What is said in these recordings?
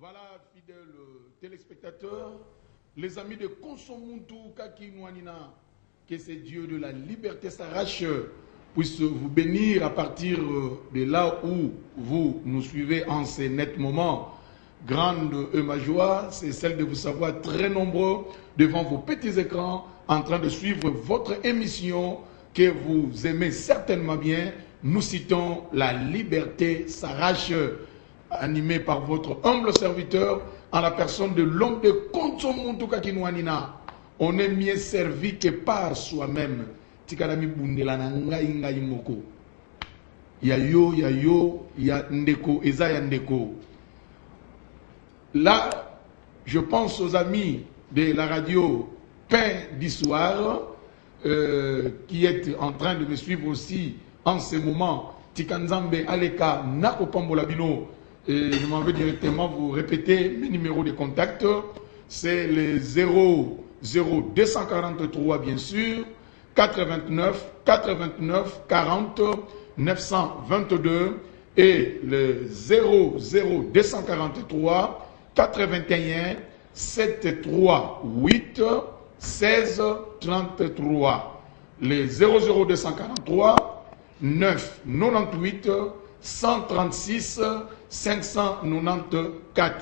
Voilà, fidèles téléspectateurs, les amis de Konsomuntu Kakinouanina, que ce Dieu de la liberté s'arrache, puisse vous bénir à partir de là où vous nous suivez en ces nets moments. Grande ma joie, c'est celle de vous savoir très nombreux devant vos petits écrans en train de suivre votre émission que vous aimez certainement bien. Nous citons La liberté s'arrache, animé par votre humble serviteur en la personne de l'homme de Konsomuntu Kakinouanina. On est mieux servi que par soi-même. Tikalami bundela na ngai ngai moko. Ya yo, ya ndeko, eza ya ndeko. Là, je pense aux amis de la radio Pain d'Histoire qui est en train de me suivre aussi en ce moment. Tikanzambe Aleka Nakopambolabino. Je m'en vais directement vous répéter mes numéros de contact. C'est le 00243 bien sûr, 89 40 922 et le 00243 81 738 16 33. Le 00243 998 136 594.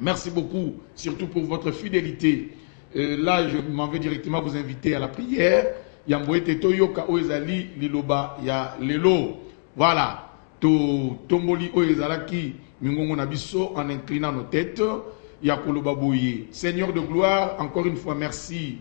Merci beaucoup, surtout pour votre fidélité. Là, je m'en vais directement vous inviter à la prière. Yamboete toyoka oezali liloba ya lelo. Voilà. To tomboli oezalaki mingongo nabiso en inclinant nos têtes. Yakoloba boye. Seigneur de gloire, encore une fois merci.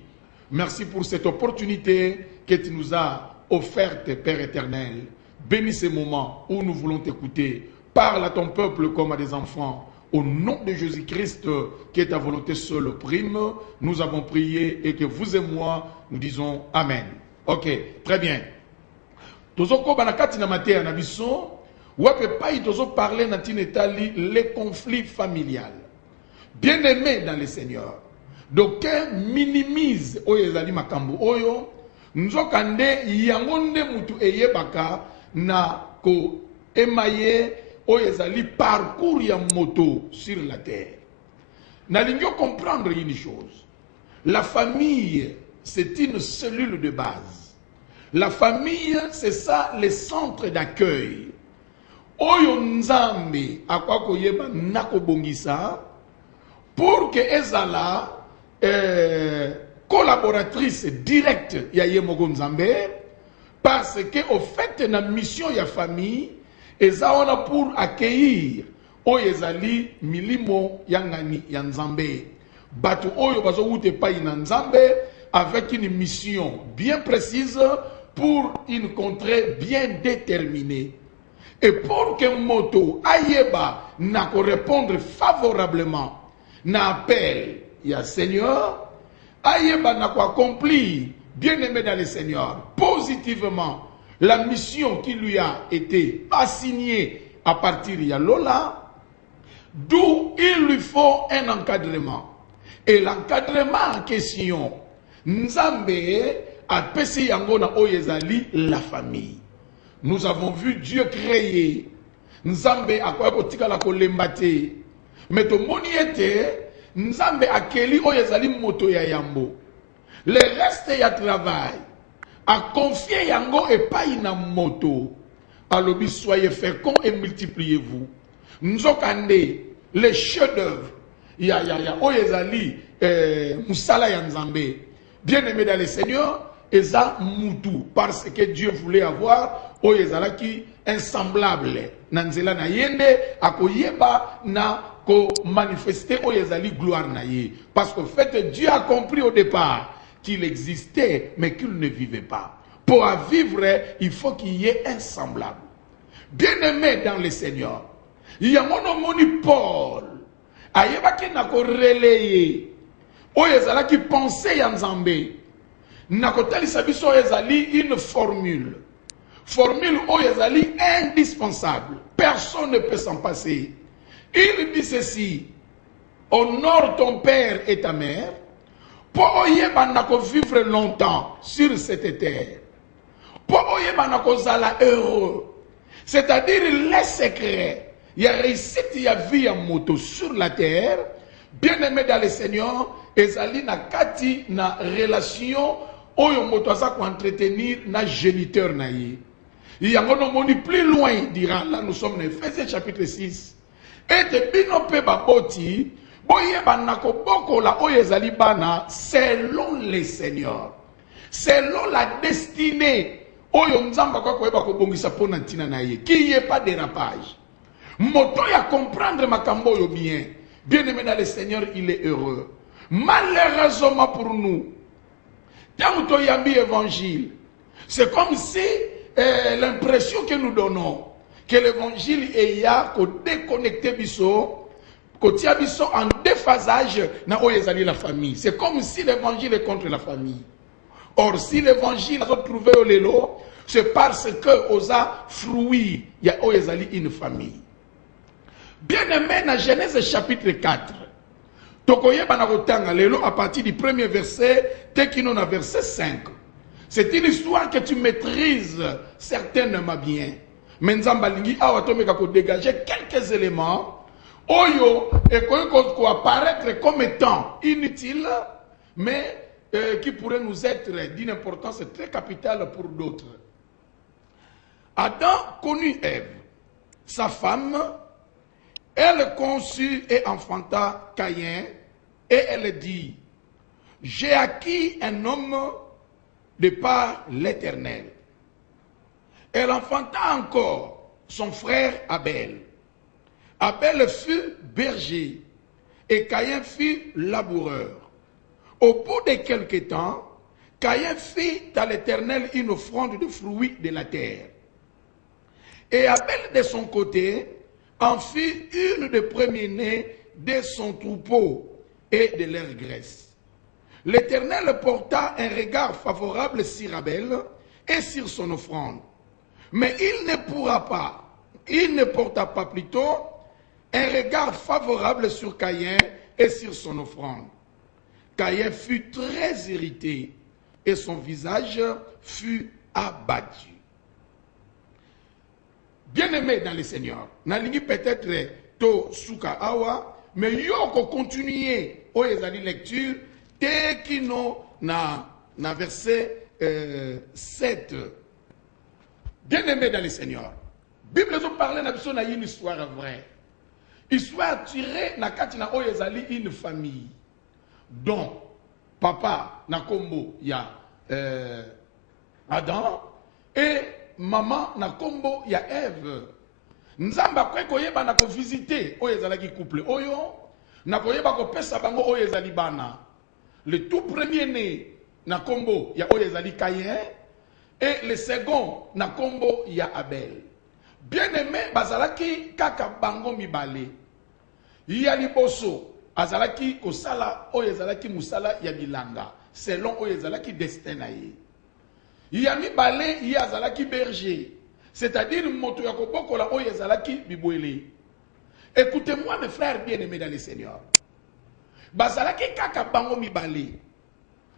Merci pour cette opportunité que tu nous as offerte, Père éternel. Bénis ces moments où nous voulons t'écouter. Parle à ton peuple comme à des enfants. Au nom de Jésus-Christ, qui est ta volonté seule prime, nous avons prié et que vous et moi, nous disons Amen. Ok, très bien. Tozoko banakati na mate na biso, wape pai tozo parler na tinetali les conflits familiales. Bien-aimés dans le Seigneur. Donc, minimise oyezali makambo oyo, nzokande yangonde mutu eyebaka na ko emaye oyezali parcours ya moto sur la terre. N'allons comprendre une chose. La famille, c'est une cellule de base. La famille, c'est ça, le centre d'accueil. Oyo nzambe akwa koyeba nakobongisa pour que ezala collaboratrice directe ya yemoko nzambe, parce que au fait na mission ya famille eza wana pour accueillir oyo ezali milimo yangani ya nzambe. Batu oyo bazo wute pai na nzambe avec une mission bien précise pour une contrée bien déterminée. Et pour que moto ayeba na ko répondre favorablement na appel ya Seigneur, ayeba na ko accomplir, bien aimé dans le Seigneur, positivement la mission qui lui a été assignée à partir de Lola, d'où il lui faut un encadrement. Et l'encadrement en question, Nzambe a pesi yangona oyezali la famille. Nous avons vu Dieu créer. Nzambe a kwa kotika la kolembate. Mais to moniete, Nzambe a keli oyezali moto ya yambo. Le reste ya travail a confié yango et pas na moto. Alobi soyez féconds et multipliez-vous. Nzokande les chefs-d'œuvre. Ya oyezali musala ya Nzambe. Bien aimé dans le Seigneur, eza mutu parce que Dieu voulait avoir oyezalaki insemblable. Nanzela na yende akoyeba na ko manifester oyezali gloire na ye. Parce qu'en fait Dieu a compris au départ qu'il existait mais qu'il ne vivait pas. Pour vivre, il faut qu'il y ait un semblable. Bien-aimé dans le Seigneur, il y a mon moni Paul. Ayebaki na ko relayer. Oyezala qui pensait ya Nzambe. Na ko talisa biso ezali une formule. Formule oyezali indispensable. Personne ne peut s'en passer. Il dit ceci: honore ton père et ta mère. Pour oyeba na ko vivre longtemps sur cette terre. Pour oyeba na ko zala heureux. C'est-à-dire les secrets. Il y a réussite, il y a vie en moto sur la terre. Bien-aimé dans le Seigneur, ezali na kati na relation oyo moto aza ko entretenir na géniteur na ye. Il y a un plus loin, dira, là nous sommes dans Ephésiens chapitre 6. Et de binope baboti, boyeba nako boko la oyezali bana selon le Seigneur. Selon la destinée. Oyo nzamba kwa koyeba ko bongisa pona ntina na ye. Qu'il n'y ait pas de dérapage. Moto ya comprendre makambo oyo bien. Bien-aimé dans le Seigneur, il est heureux. Malheureusement pour nous, tant que tu as mis l'évangile, c'est comme si l'impression que nous donnons que l'évangile est déconnecté biso, que biso en déphasage na oyezali la famille. C'est comme si l'évangile est contre la famille. Or, si l'évangile a trouvé au lélo, c'est parce que osa fruit, il y a oyezali une famille. Bien-aimé dans Genèse chapitre 4, tokoye banakotanga lelo à partir du premier verset, tekino na verset 5. C'est une histoire que tu maîtrises certainement bien. Mais nzamba lingi awa tomeka ko dégager quelques éléments oyo et ko apparaître comme étant inutile, mais qui pourrait nous être d'une importance très capitale pour d'autres. Adam connut Ève, sa femme. Elle conçut et enfanta Caïn, et elle dit: j'ai acquis un homme de par l'Éternel. Elle enfanta encore son frère Abel. Abel fut berger, et Caïn fut laboureur. Au bout de quelque temps, Caïn fit à l'Éternel une offrande de fruits de la terre. Et Abel, de son côté, en fit une des premiers-nés de son troupeau et de leur graisse. L'Éternel porta un regard favorable sur Abel et sur son offrande. Mais il ne porta pas plutôt un regard favorable sur Caïn et sur son offrande. Caïn fut très irrité et son visage fut abattu. Bien-aimé dans le Seigneur, nalingi peut-être to suka awa, mais yoko continuer o ezali lecture te kino na verset 7. Bien-aimé dans le Seigneur, Bible nous parle na une histoire vraie. Histoire tirée na kati na o ezali une famille dont papa na kombo ya Adam et maman na kombo ya Ève. Nzamba kwe koyeba na ko visiter oyo ezalaki couple oyo na koyeba ko pesa bango oyo ezali bana. Le tout premier né na kombo ya oyo ezali Caïn et le second na kombo ya Abel. Bien-aimé bazalaki kaka bango mibale. Ya liboso azalaki kosala oyo ezalaki musala ya bilanga selon oyo ezalaki destin na ye. Yami balé yazalaki berger, c'est-à-dire moto ya kobokola oyo yazalaki bibwele. Écoutez-moi mes frères bien-aimés dans le Seigneur. Bazalaki kaka bango mibale.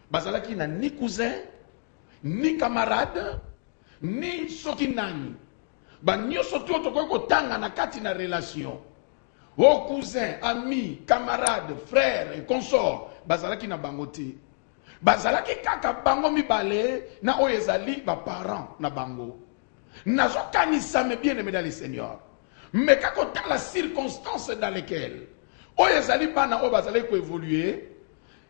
Bazalaki na ni cousin, ni camarade, ni soki nani. Ba nyoso to tokoki kotanga na kati na relation. O cousin, ami, camarade, frère et consort, bazalaki na bango te. Bazalaki kaka bango mibale na oyezali ba parents na bango. Nazo kanisa me bien-aimé dans le Seigneur. Mais kako ta la circonstance dans lesquelles oyezali bana o bazali ko évoluer,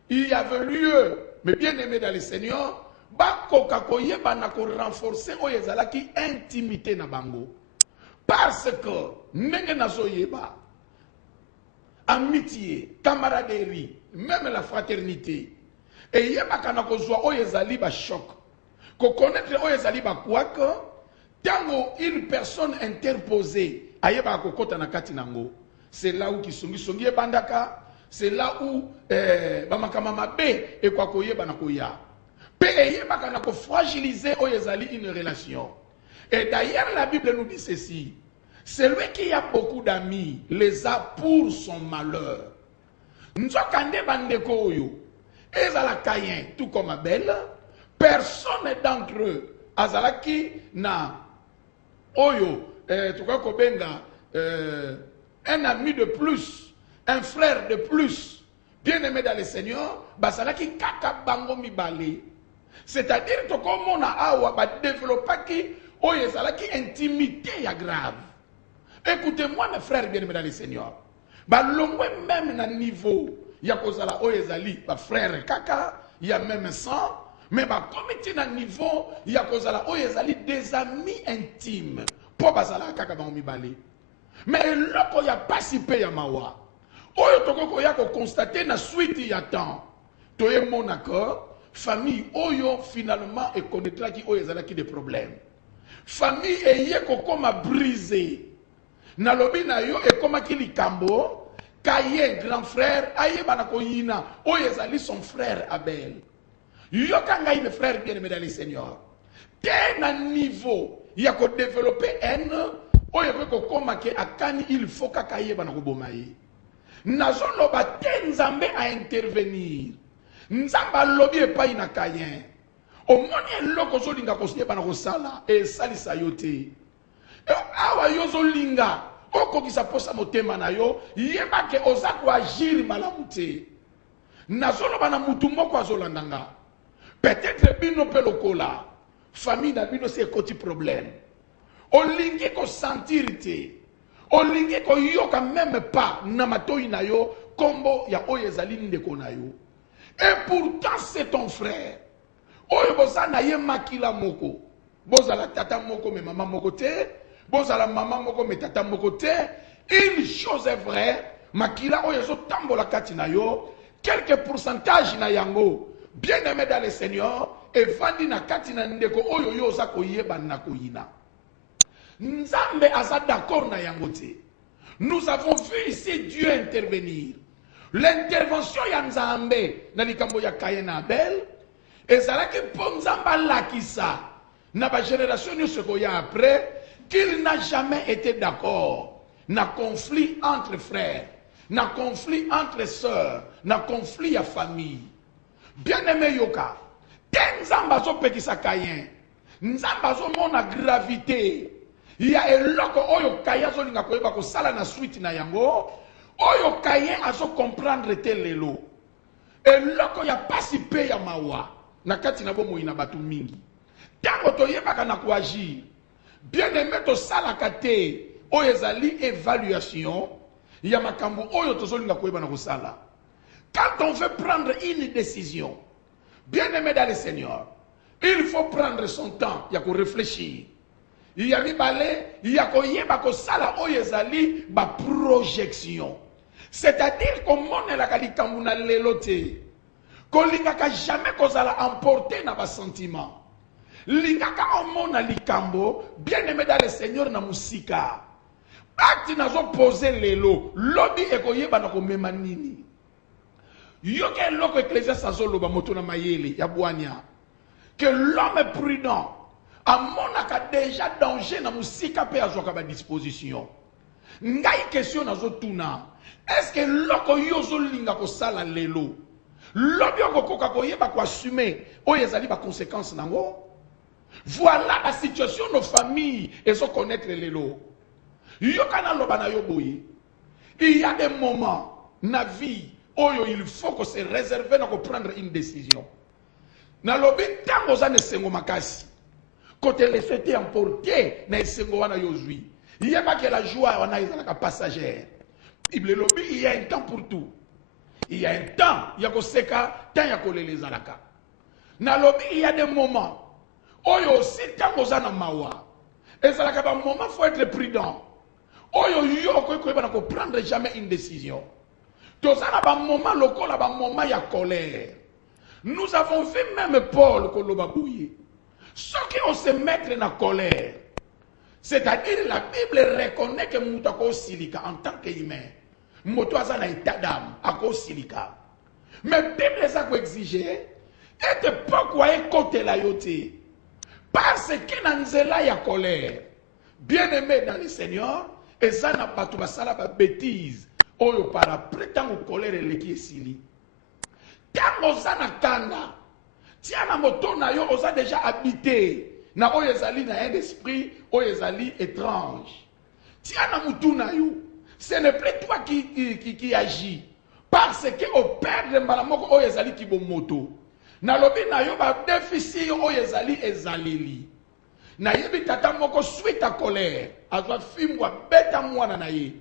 il y avait lieu, mais bien-aimé dans le Seigneur, bakoka koyeba na ko renforcer oyezalaki intimité na bango. Parce que ndenge nazo yeba amitié, camaraderie, même la fraternité. Et yebaka na kozwa oyezali ba choc. Ko connaître oyo ezali bakwaka tango une personne interposée ayeba kokota na kati nango. C'est là où kisongi ebandaka, c'est là où bamakama mabe ekwa koyeba na koya. Pe eyeba kana ko fragiliser oyo ezali une relation. Et d'ailleurs la Bible nous dit ceci. Celui qui a beaucoup d'amis les a pour son malheur. Nzokande bandeko oyo ezala Caïn tout comme Abel, personne d'entre eux azalaki na oyo tuka kobenga un ami de plus, un frère de plus, bien aimé dans le Seigneur, bazalaki kaka bango mibale. C'est-à-dire to komona awa ba développaki oyo ezalaki intimité ya grave. Écoutez-moi mes frères bien aimés dans le Seigneur. Ba longwe même na niveau ya kozala oyo ezali ba frère kaka, il y a même sang, mais ba comité na niveau ya kozala oyo ezali des amis intimes. Po bazala kaka bango mibale. Mais loko ya participé ya mawa. Oyo toko ya ko constater na suite ya temps. Toye mon accord, famille oyo finalement et connaîtra qui oyo ezala qui des problèmes. Famille eye ko koma brisé. Na lobi na yo e koma ki likambo, kaye grand frère aye banako yina oyo ezali son frère Abel. Yo kanga mes frères bien-aimés dans le Seigneur. T'es na niveau ya ko développer haine oyo ko koma ke akani il faut kakaye banako bomaye. Nazolo ba te nzambe a intervenir. Nzamba lobi e pa ina Caïn. O moni eloko zo linga ko siye banako sala e salisa yote. Awa yo zo linga oko kisa posa motema na yo yeba ke oza ko agir malamu te. Nazolo bana mutu moko azolandanga. Peut-être bino pe lokola famille na bino c'est koti problème. Olingi ko sentir te. Olingi ko yoka même pas na matoi na yo kombo ya oyo ezali ndeko na yo. Et pourtant c'est ton frère. Oyo boza na ye makila moko. Bozala tata moko me maman moko te. Bozala maman moko me tata moko te. Une chose est vraie, makila oyo zo tambola kati na yo, quelques pourcentages na yango bien aimé dans le Seigneur et vandi na kati na ndeko oyo yo za koyeba na koyina. Nzambe aza d'accord na yango te. Nous avons vu ici Dieu intervenir. L'intervention ya Nzambe na likambo ya Caïn na Abel ezalaki po Nzamba lakisa na ba génération nyonso koya après qu'il n'a jamais été d'accord na conflit entre frères, na conflit entre sœurs, na conflit ya famille. Bien-aimé yoka, ten Nzamba zo pekisa Caïn, Nzamba zo mona gravité. Il y a eloko oyo Caïn zo linga koyeba ko sala na suite na yango, oyo Caïn azo comprendre te lelo. Eloko ya participé ya mawa, na kati na bomo ina batu mingi. Tango toyeba kana ko agir. Bien-aimé to sala kate, oyo ezali évaluation, ya makambo oyo tozo linga koyeba na ko sala. Quand on veut prendre une décision, bien-aimé dans le Seigneur, il faut prendre son temps, il y a qu'on réfléchir. Il y a il y a qu'on sala oyezali ba projection. C'est-à-dire qu'on monne la kalikamuna lelote. Qu'on lingaka jamais qu'on sala emporter na ba sentiment. Lingaka on mona likambo, bien-aimé dans le Seigneur na musika. Acte nazo poser lelo, lobby ekoyeba na ko mema nini. Yoke loko ecclésiaste azoloba moto na mayele ya bwania que l'homme est prudent amonaka déjà danger na musika pe azwaka ba disposition. Ngai question nazotuna, est-ce que loko yozo linga ko sala lelo lobi okokoka koyeba ko assumer oyo ezali ba conséquences nango? Voilà la situation nos familles et so connaître lelo. Yokana loba na yo boye. Il y a des moments na vie oyo il faut que se réserver na ko prendre une décision. Na lobi tango za ne sengo makasi. Côté les fêtes emporté na sengo wana yozui. Il y a pas que la joie wana ezalaka passagère. Bible lobi il y a un temps pour tout. Il y a un temps ya ko seka temps ya ko lele zalaka. Na lobi il y a des moments oyo aussi tango za na mawa. Ezalaka ba moment faut être prudent. Oyo yo ko na ko prendre jamais une décision. Tozana ba moment lokola ba moment ya colère. Nous avons vu même Paul Kolobabouye. Ce qui on se mettre en colère, c'est-à-dire la Bible reconnaît que Moutako Silika en tant qu'humain, Moutouaza na état d'âme, à cause Silika. Mais la Bible ça qu'on exigeait, et pourquoi écouter la yoté? Parce que dans la ya colère, bien aimé dans le Seigneur, et ça n'a pas tout ça la bêtise, oyo para prétend au colère et le qui est sili. Tant osana kanda, tiens na moto na yo osa déjà habité. Na oyezali na un esprit oyezali étrange. Tiens na mutu na yo, ce n'est plus toi qui agis. Parce que au père de malamoko oyezali ki bo moto. Na lobi na yo ba déficit oyezali ezaleli. Na yebi tata moko suite à colère, azwa fimwa beta mwana na ye.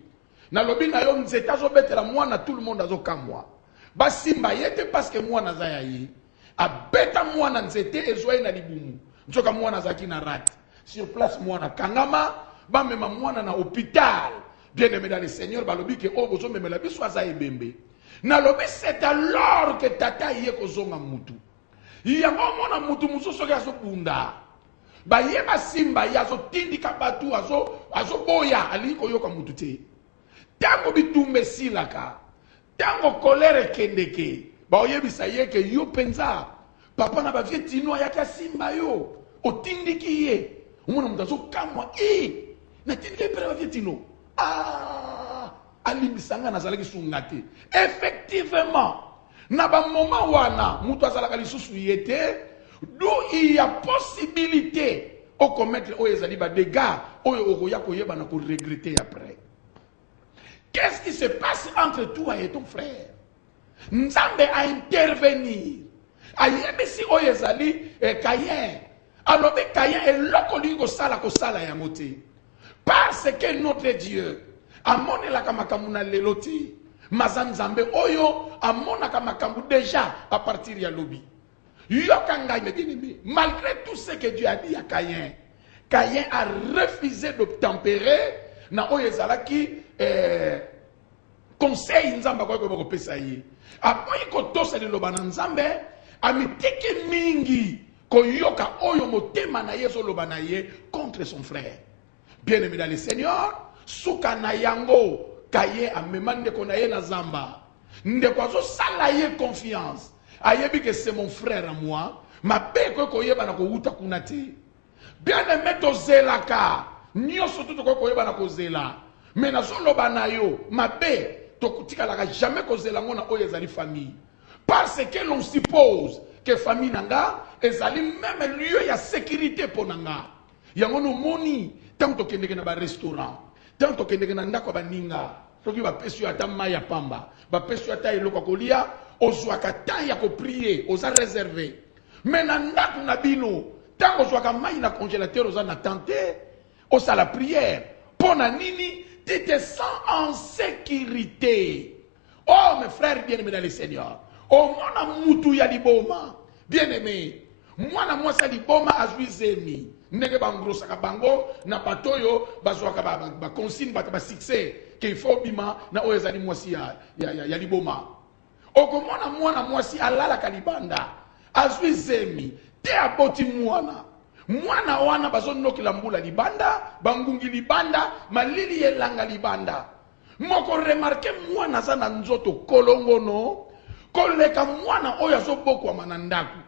Na lobi na yo nzeta zo betela mwana tout le monde azo kamwa. Ba simba yete parce que mwana za ya ye. A beta mwana nzete ezwa na libumu. Nzoka mwana zaki na rate. Sur place mwana kangama, ba mema mwana na hôpital. Bien aimé dans le Seigneur, ba lobi ke o bozo memela biso aza ebembe. Na lobi c'est alors que tata ye kozonga mutu. Yango mona mutu musoso ya so bunda. Ba ye ba simba ya so tindika batu azo boya aliko yoka mutu te. Tango bitumbe silaka. Tango kolere kendeke. Ba oyebisa ye ke yo penza. Papa na ba vie tino ya ka simba yo. Otindiki ye. Umona mutazo kamwa na tindike pere ba vie tino. Alimbisanga na zalaki sungate. Effectivement, na ba moment wana mutu azalaka lisusu yete, d'où il y a possibilité au commettre oyezali ba dégâts oyo okoya koyeba na ko regretter après. Qu'est-ce qui se passe entre toi et ton frère? Nzambe a intervenir. Ayebisi oyezali Caïn. Alors Caïn est lokoli ko sala ya moté. Parce que notre Dieu amone la kamakamuna leloti mazanzambe oyo amona kamakambu déjà à partir ya lobi. Yokanga me malgré tout ce que Dieu a dit à Caïn, Caïn a refusé d'obtempérer na oyezalaki conseil nzamba kwa ko pesa yi. Apoyi ko tosa de lobana nzambe amitiki mingi ko yoka oyo motema na yeso lobana ye contre son frère. Bien-aimé dans le Seigneur, suka na yango kaye amemande konaye na zamba. Ndekwazo salaye confiance. Ayebi que c'est mon frère à moi. Ma beko koyeba na ko uta kunati. Bien-aimé to zelaka. Nyo soto to koyeba na ko zela. Mais na solo banayo, ma be to kutika la jamais ko zela ngona oyezali famille. Parce que l'on suppose que famille nanga ezali même lieu ya sécurité pour nanga. Yango no moni tant to kende na ba restaurant, tant to kende na ndako ba ninga, soki ba pesu ata maya pamba, ba pesu ata eloko kolia, ozwaka temps ya ko prier, oza réservé. Mais na ndako na bino, tant ozwaka mai na congélateur oza na tenter, osa la prière. Pona nini, tu te sens en sécurité. Oh mes frères bien-aimés dans le Seigneur, oh mona mutu ya liboma, bien-aimé, mwana mwasa liboma azuizemi. Ndenge bangrosa ka bango na batoyo bazwaka ba consigne ba succès qu'il faut bima na oyezali mwasi ya liboma. Okomona mwana mwasi alala kalibanda azwi zemi te aboti mwana wana bazonokila mbula libanda bangungi libanda malili yelanga libanda moko remarque mwana za na nzoto kolongono koleka mwana oyo azobokwa manandaku.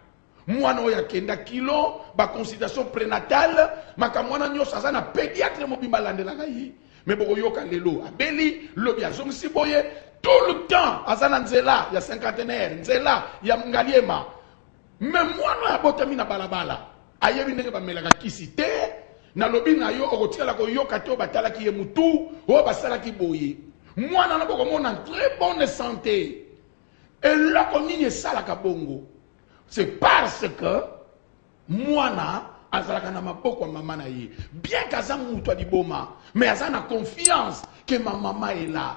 Mwana oya kenda kilo, ba consultation prénatale, makamwana nyosa sana pédiatre mobimba landelaka yi. Mais boko yoka lelo, abeli, lobi azong siboye, tout le temps, azana nzela, ya cinquantenaire, nzela, ya ngaliema. Mais mwana abotami na balabala, ayebi ndenge ba melaka kisite, na lobi na yo, okotikala ko yoka te batala ki ye mutu, o basala ki boye. Mwana na boko mona en très bonne santé. Et là, konini esala ka bongo. C'est parce que mwana azalaka na maboko ya mama na ye. Bien qu'aza mutu aliboma, mais aza na confiance que ma maman est là.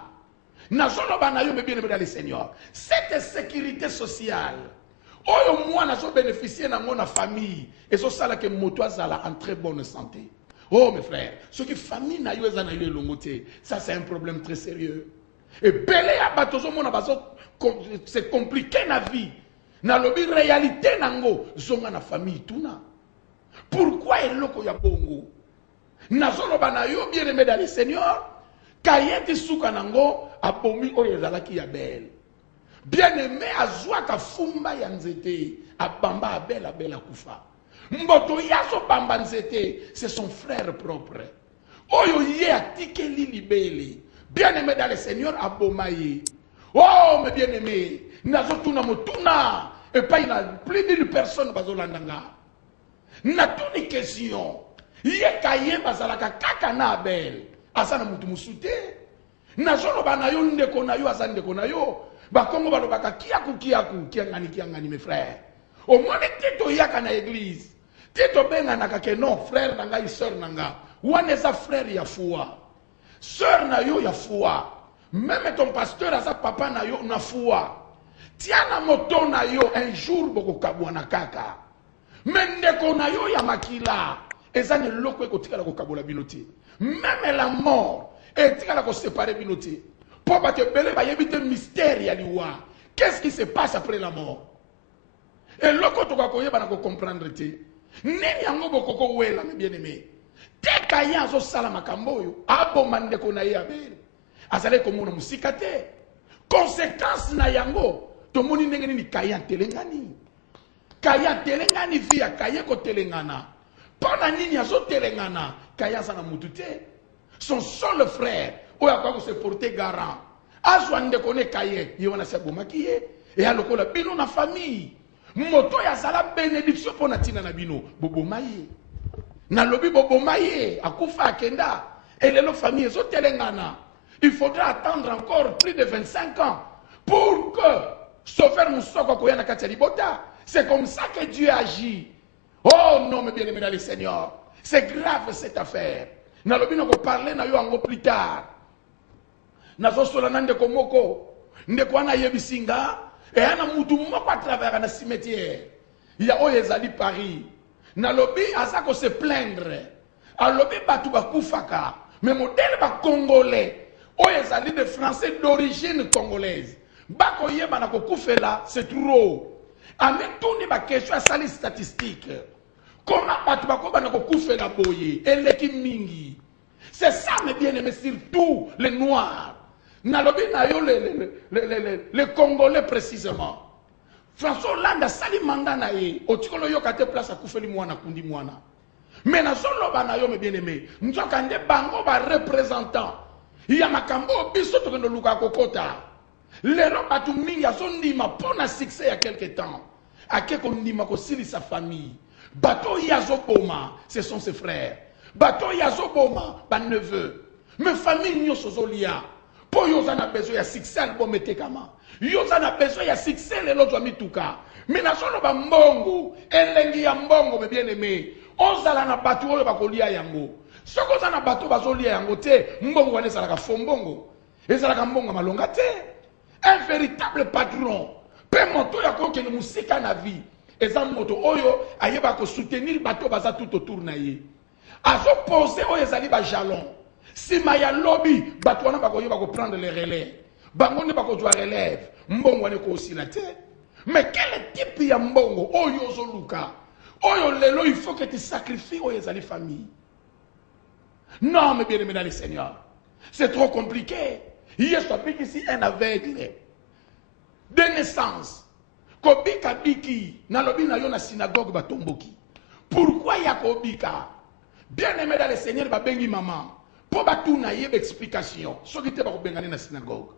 Nazoloba na yo me bien-aimé dans le Seigneur. Cette sécurité sociale, oyo mwana so bénéficier na ngona famille et so sala que moto azala en très bonne santé. Oh mes frères, ce qui famille na yo eza na yo elongote, ça c'est un problème très sérieux. Et belé ya batozo mona bazo c'est compliqué na vie. Na lobi réalité nango zonga na famille tuna. Pourquoi eloko ya bongo? Nazoloba na yo bien aimé dans le Seigneur, kayeti suka nango abomi oyo ezalaki ya belle. Bien aimé azwaka fumba ya nzete, abamba abel akufa. Mboto yaso bamba nzete, c'est son frère propre. Oyo ye atikeli libele. Bien aimé dans le Seigneur abomaye. Oh mais bien aimé, nazotuna motuna et pas il a plus d'une personne bazolandanga. Na tuni question. Ye kaye bazalaka kaka na abel. Asana mutu musute. Nazoloba na yo ndeko na yo asana ndeko na yo. Bakongo balobaka kiaku kiangani mes frères. Au moins tito yaka na église. Tito benga na kake non frère nanga et sœur nanga. Wane za frère ya foi. Sœur na yo ya foi. Même ton pasteur a sa papa na yo na foi. Tiana moto na yo un jour boko kabwana kaka. Mendeko na yo ya makila. Ezane loko ekotikala ko kabola binoti. Même la mort etikala ko séparer binoti. Pour que belé ba yebite mystère ya liwa. Qu'est-ce qui se passe après la mort? Et loko to ko yeba na ko comprendre te. Nini yango boko ko wela me bien aimé. Te kaya zo sala makambo yo. Abo mandeko na ye abele. Azale ko mona musika te. Conséquence na yango to moni ndenge ni kaya telengani. Kaya telengani via kaya ko telengana. Pona nini azo telengana kaya sana mutute. Son seul frère oya kwa se porter garant. Azwa ndeko ne kaye yona se bomakiye et alokola bino na famille. Moto ya sala bénédiction pona tina na bino bobomaye. Na lobi bobomaye akufa akenda et les famille zo telengana. Il faudra attendre encore plus de 25 ans pour que Sauveur Moussoko koyana katalibota. C'est comme ça que Dieu agit. Oh non, mais bien aimé dans le Seigneur. C'est grave cette affaire. Nalobino ko parler na yo ango plus tard. Nazo solana ndeko moko. Ndeko ana yebisinga. Et ana mutu moko à travers na cimetière. Il y a oyezali Paris. Nalobi azako se plaindre. Alobi batu bakufaka. Mais modèle ba congolais. Oyezali des Français d'origine congolaise. Bako yeba na ko kufela, c'est trop. Avec tout les questions à salir statistiques. Comment batu bako ba na ko kufela boye, eleki mingi. C'est ça mes bien-aimés, surtout les noirs. Nalobi na yo les Congolais précisément. François Hollande a sali mandat na ye, otikolo yo kate place à kufeli mwana kundi mwana. Mais na solo ba na yo mes bien-aimés, nzokande bango ba représentant. Il y a makambo biso to no luka kokota. Lero batu mingi azondima pona succès il y a quelque temps. Akeko ndima ko sili sa famille. Bato yazoboma, ce sont ses frères. Bato yazoboma, ba neveu. Mais famille nyo sozolia. Po yozana besoin ya succès album etekama. Yozana besoin ya succès le lozwa mituka. Mais na solo ba mbongo, elengi ya mbongo me bien aimé. Ozala na batu oyo bakolia yango. Soko zana bato bazolia yango te, mbongo wane salaka fombongo. Ezalaka mbongo malonga te. Un véritable patron. Pe moto ya ko ke musika na vie. Eza moto oyo ayeba ko soutenir bato baza tout autour na ye. Azo poser oyo ezali ba jalon. Sima ya lobby bato wana bako yeba ko prendre les relais. Bango ne bako jwa relève. Mbongo wane ko osila te. Mais quel type ya mbongo oyo zoluka? Oyo lelo il faut que tu sacrifies oyo ezali famille. Non, mais bien aimé dans le Seigneur. C'est trop compliqué. Hier, je t'ai ici un aveugle de naissance. Kobika biki, nalobi na yo na synagogue batomboki. Pourquoi ya kobika? Bien aimé dans le Seigneur, ba bengi maman. Po batu na yebe explication. So ki te ba ko bengane na synagogue.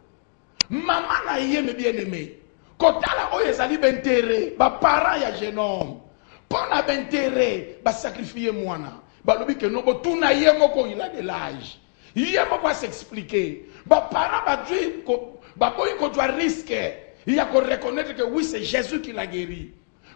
Maman na ye me bien aimé. Kotala oyo ezali bentere, ba parents ya jeune homme. Pona bentere, ba sacrifier mwana. Ba lobi ke no bo tuna ye moko il a de l'âge. Ye moko va s'expliquer. Ba parents ba dui ko ba boy ko doit risquer. Il y a qu'on reconnaître que oui, c'est Jésus qui l'a guéri.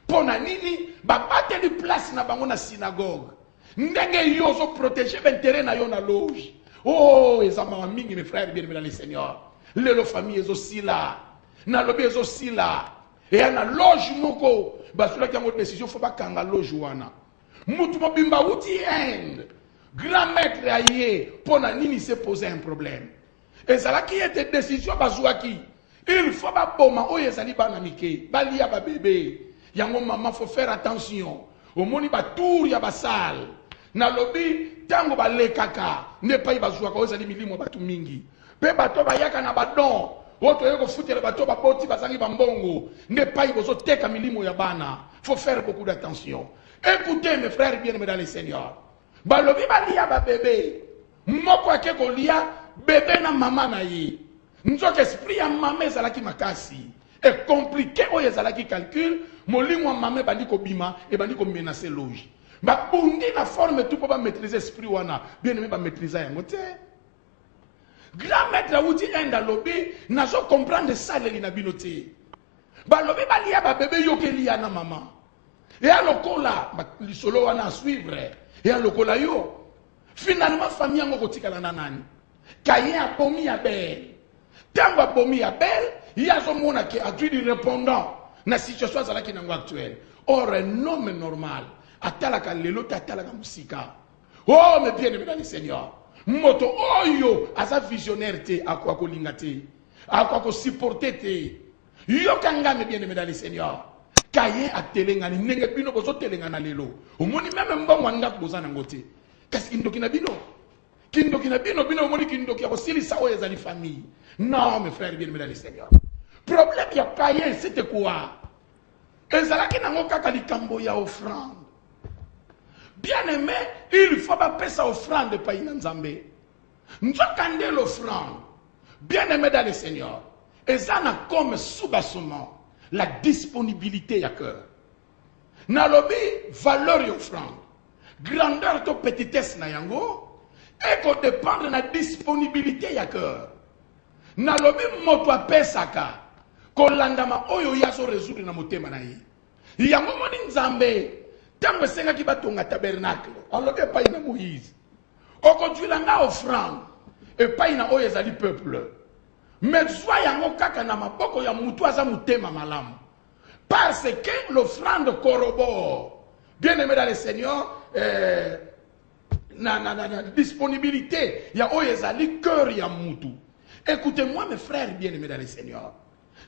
Pona nini, ba bate di place na bango na synagogue. Ndenge yo so protéger ben terrain na yo na loge. Oh, ezama mingi mes frères bien dans le Seigneur. Lelo famille est aussi là. Na lobi est aussi là. Et na loge moko, ba sula ki ngo décision faut pas kanga loge wana. Mutu mo bimba uti end. Grand maître aye, pona nini se poser un problème. Et ça là qui était décision bazouaki. Il faut pas boma oye sali bana mike, balia ba bébé. Yango maman faut faire attention. omoni batour ya basale nalobi tango balekaka nde pai bazwaka ozali milimo bato mingi mpe bato bayaka na badon oto yeko futela bato baboti bazangi bambongo nde pai bozoteka milimo ya bana. Faut faire beaucoup d'attention. Écoutez mes frères bien-aimés dans le Seigneur, balobi balia ba bébé moko akeko lia bébé na mama na ye nzoka esprit ya mama ezalaki makasi et compliqué oyo ezalaki calcul molimo ya mama ebandi kobima ebandi komenacer loge babundi na forme tout po bamaîtriser esprit wana bien-aimé bamaîtriser yango te. Grand maître auti ende alobi nazo comprendre esaleli na bino te balobi balia ba bébé yokelia na mama et à lokola lisolo wana à suivre et à lokola yo finalement famille yango kotikala na nani Caïn a bomi Abel tango a bomi Abel yazomona ke atu du répondant na situation azalaki nango actuelle. Or un homme normal atalaka lelo tatalaka musika. Oh mes bien-aimés dans le Seigneur, moto oyo aza visionnaire te akwa kolinga te akwa ko supporter te yo kanga mes bien-aimés dans le Seigneur. Caïn a telengani nenge bino bozo telengana lelo omoni même mbongo anga boza nango te kasi kindoki na bino bino omoni kindoki ya kosilisa oyo ezali famille. Non mes frères bien-aimés dans le Seigneur, problème ya Caïn c'était quoi? Ezalaki nango kaka likambo ya offrande. Bien-aimé, il faut pas payer sa offrande pa ina nzambe. Nzokande l'offrande. Bien-aimé dans le Seigneur, ezana comme soubassement la disponibilité ya cœur. Nalobi valeur ya offrande. Grandeur to petitesse na yango eko dépendre na disponibilité ya cœur. Nalobi moto apesaka kolandama oyo yaso résoudre na motema na ye. Yango moni nzambe tango esengaki batonga tabernacle alobi epai na Moïse okotuilanga offrande epai na oyo ezali peuple mais zwa yango kaka na maboko ya mutu aza motema malamu parce que l'offrande corrobore. Bien-aimé dans le Seigneur, na disponibilité ya oyo ezali cœur ya mutu. Écoutez-moi mes frères bien-aimés dans le Seigneur,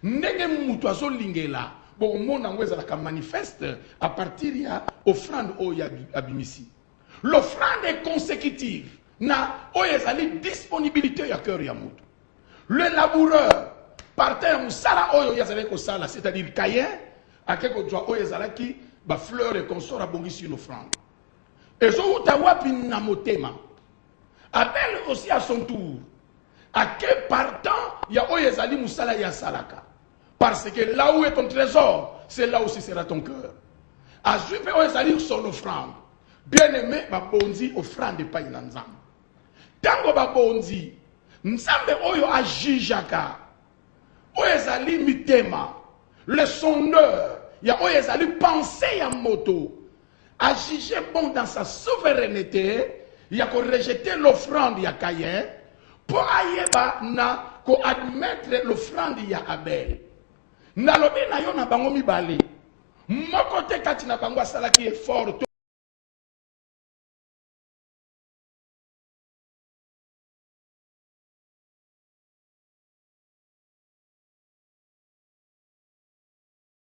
ndenge mutu azolingela bon mona ngo ezalaka manifeste à partir ya offrande oyo abimisi. L'offrande est consécutive na oyo ezali disponibilité ya cœur ya mutu. Le laboureur partait ya musala oyo yazali kosala, c'est-à-dire Caïn akeko jwa oyo ezalaki ba fleur et consort abongisi une offrande. Et zo utawapi na motema. Abel aussi à son tour à quel partant ya oyo ezali musala ya salaka. Parce que là où est ton trésor, c'est là aussi sera ton cœur. A suivre oyo ezali son offrande. Bien-aimé, babonzi offrande pa ina nzambe. Tango babonzi nzambe oyo ajijaka oyo ezali mitema, le sondeur ya oyo ezali pensée ya moto a jugé bon dans sa souveraineté ya ko rejeter l'offrande ya Caïn pour ayeba na ko admettre l'offrande ya Abel. Nalobi na yo na bango mibale moko te kati na bango asalaki effort